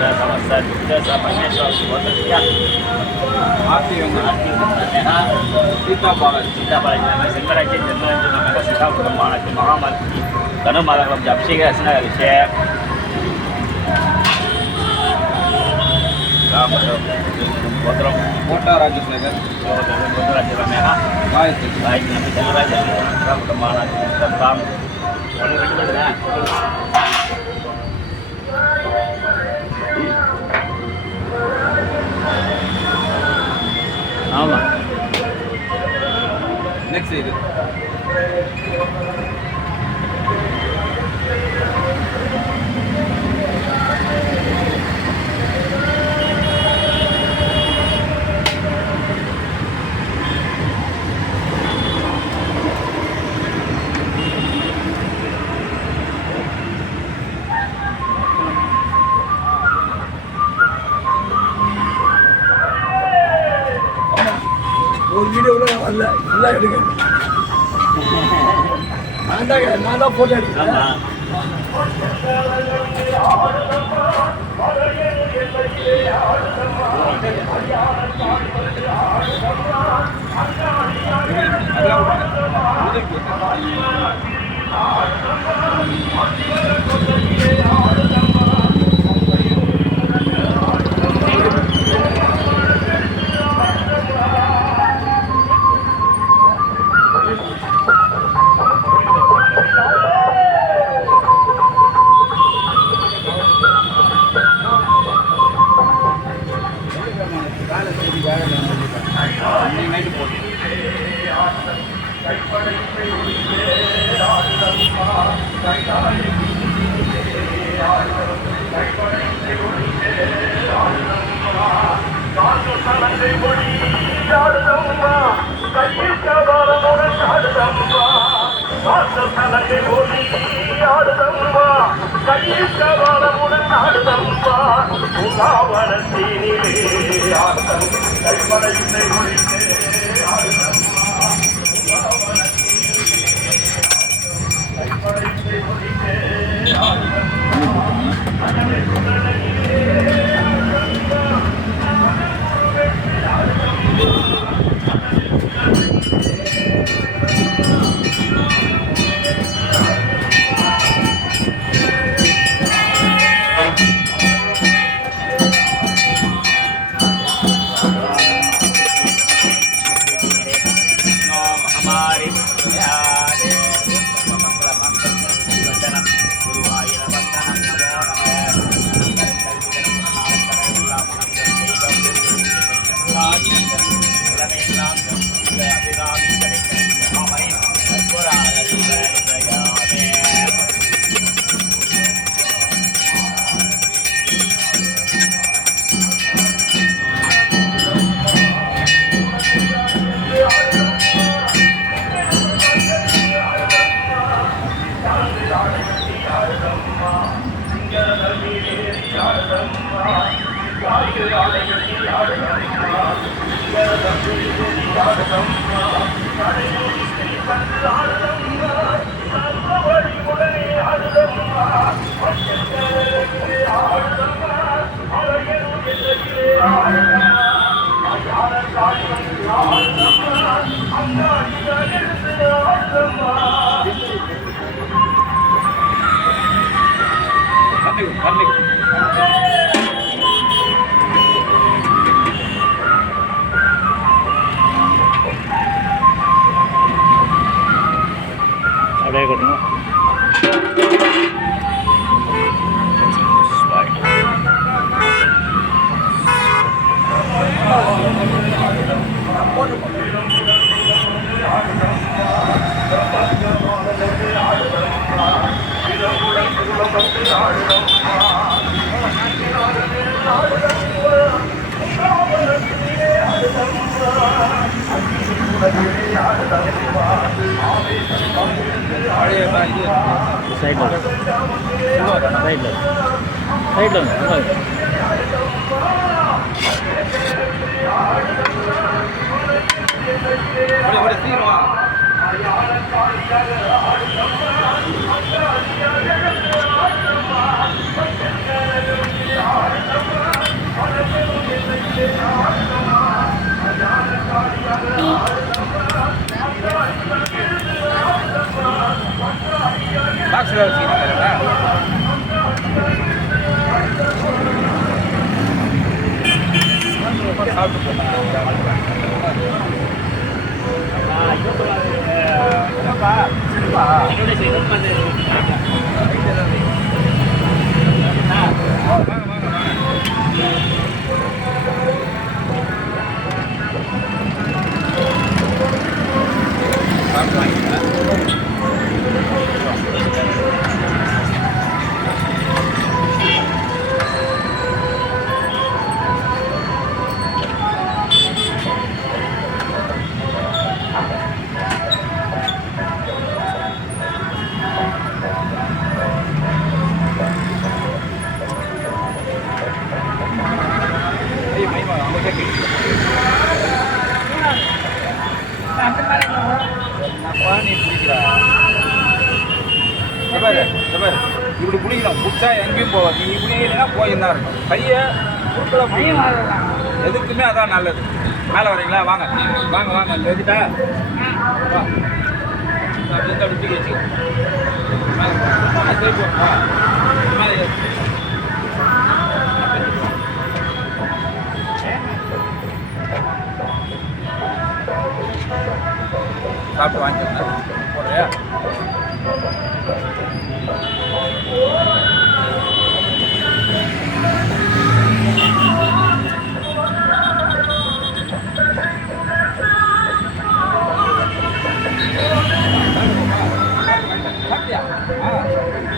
समस्त दुग्ध परमेश्वर शिवोत्तम आरती सीताफळ शंकराचे जन्म सीताफळ माळाचे महामालती धनुमाला अभिषेक असणार विषय मोटा राजशेखर गायत्री नंबर चंद्रराज कुटुंबाला काम ஆமாம் நெக்ஸ்ட் இது ஒரு வீடியோவில் வரல நல்லா எடுக்க நான் தான் போட்டோ எடுக்கிறேன். அப்படியே கொடுங்க. சைடில் சைடில் சைடில் சீக்கிரம் சாப்பிட்டு போங்க. என்னப்பா சரிப்பா என்னுடைய செய்வன் வந்து வாங்க வாங்க வாங்க. சாப்பிட்டு வாங்கிக்கலாம். ஐயோ மைமா அவங்க கேட்குறீங்க என்னப்பா நீ பிடிக்கிறா பாரு பாரு இப்படி பிடிக்கணும் பிடிச்சா எங்கேயும் போவாது நீ இப்படி இல்லைன்னா போயின்னு தான் இருக்கும் கையை கொடுக்கல பிடிக்கணும் எதுக்குமே அதான் நல்லது மேலே வரீங்களா வாங்க வாங்க வாங்க இந்த வச்சுட்டா வா அப்படியே அப்படி தூக்கி வச்சுக்கோ மேலே சரி வா